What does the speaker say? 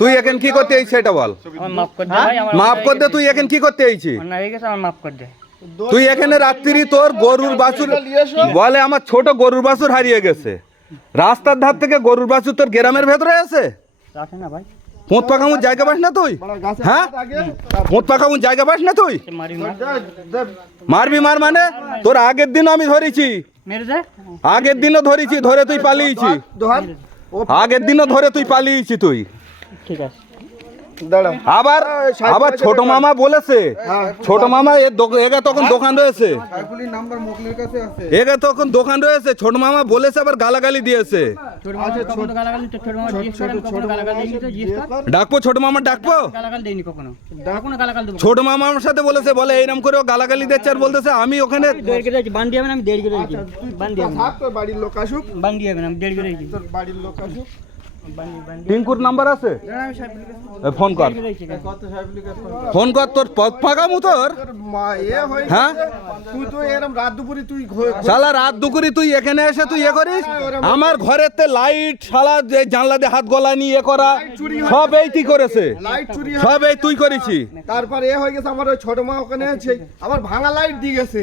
তুই এখন কি করতে আইছিস সেটা বল। মাফ কর দে, তুই এখন কি করতে আইছিস? তুই এখানে রাত্রি তোর গরুর বাছুর বলে আমার ছোট গরুর বাছুর হারিয়ে গেছে, রাস্তার ধার থেকে গরুর বাছুর তোর গ্রামের ভেতরে আছে। পোঁত পাকামুর জায়গা পাস না তুই? হ্যাঁ, পোঁত পাকামুর জায়গা পাস না তুই? মারবি মার মানে তোর আগের দিন আমি ধরেছি, আগের দিনও ধরেছি, ধরে তুই পালিয়েছি, আগের দিনও ধরে তুই পালিয়েছি তুই। ঠিক আছে আবার আবার ছোট মামা বলেছে, ছোট মামা এগা তখন দোকান রয়েছে, এগা তখন দোকান রয়েছে, ছোট মামা বলেছে আবার গালাগালি দিয়েছে। ডাকবো ছোট মামা, ডাকবো ছোট মামা আমার সাথে বলেছে, বলে এইরকম করে ও গালাগালি দিচ্ছে আর বলতেছে আমি ওখানে বান্ডি হবে না, আমি দেড় করে বাড়ির লোক আসুক, বান্ডি হবে না, আমি দেড় করে তোর বাড়ির লোক আসুক। টিঙ্কুর নাম্বার আছে, ফোন কর, ফোন কর, তোর পথ ফাঁকামু তোর। হ্যাঁ তুই তো এরকম রাত দুপুরে তুই শালা রাত দুপুরি তুই এখানে এসে তুই এ করিস আমার ঘরের তে লাইট শালা জানলা দিয়ে হাত গলা নিয়ে করা সব এই তুই করেছে, লাইট চুরি সব এই তুই করেছি। তারপর এ হয়ে গেছে আমার ওই ছোট মা ওখানে আছে, আমার ভাঙা লাইট দিয়ে গেছে।